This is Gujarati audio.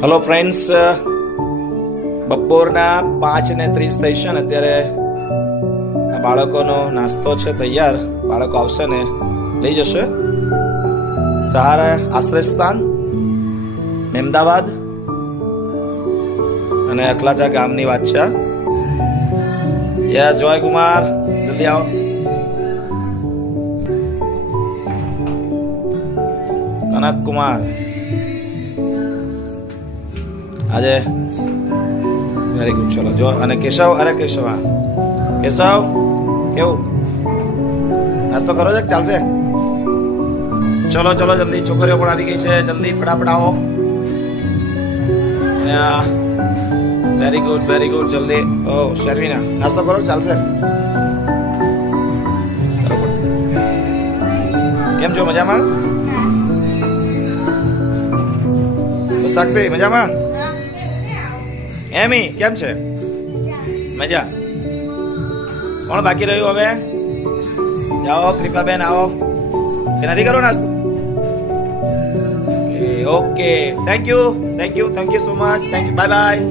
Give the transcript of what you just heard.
હેલો ફ્રેન્ડ્સ, બપોરના 5:30 થઈ છે ને અત્યારે બાળકોનો નાસ્તો છે તૈયાર. બાળકો આવશે ને લઈ જશે. સહારા આશ્રયસ્થાન મહેમદાવાદ અને અખલાજા ગામની વાત છે. યા જોય કુમાર, જલ્દી આવો. કનક કુમાર આજે વેરી ગુડ. ચલો જો. અને કેશવ, અરે કેશવ, હા કેશવ, કેવું નાસ્તો કરો છે? ચાલશે. ચલો ચલો જલ્દી, છોકરીઓ પણ આવી ગઈ છે. જલ્દી ફટાફટ આવો. Very good very good. જલ્દી. ઓ શર્મિના, નાસ્તો કરો, ચાલશે. કેમ છો? મજામાં? સાક્ષી મજામાં? એમી કેમ છે? મજા. કોણ બાકી રહ્યું હવે? જાઓ કૃપાબેન, આવો. એ નથી કરો નાસ્તો? Okay, thank you so much. Thank you, bye bye.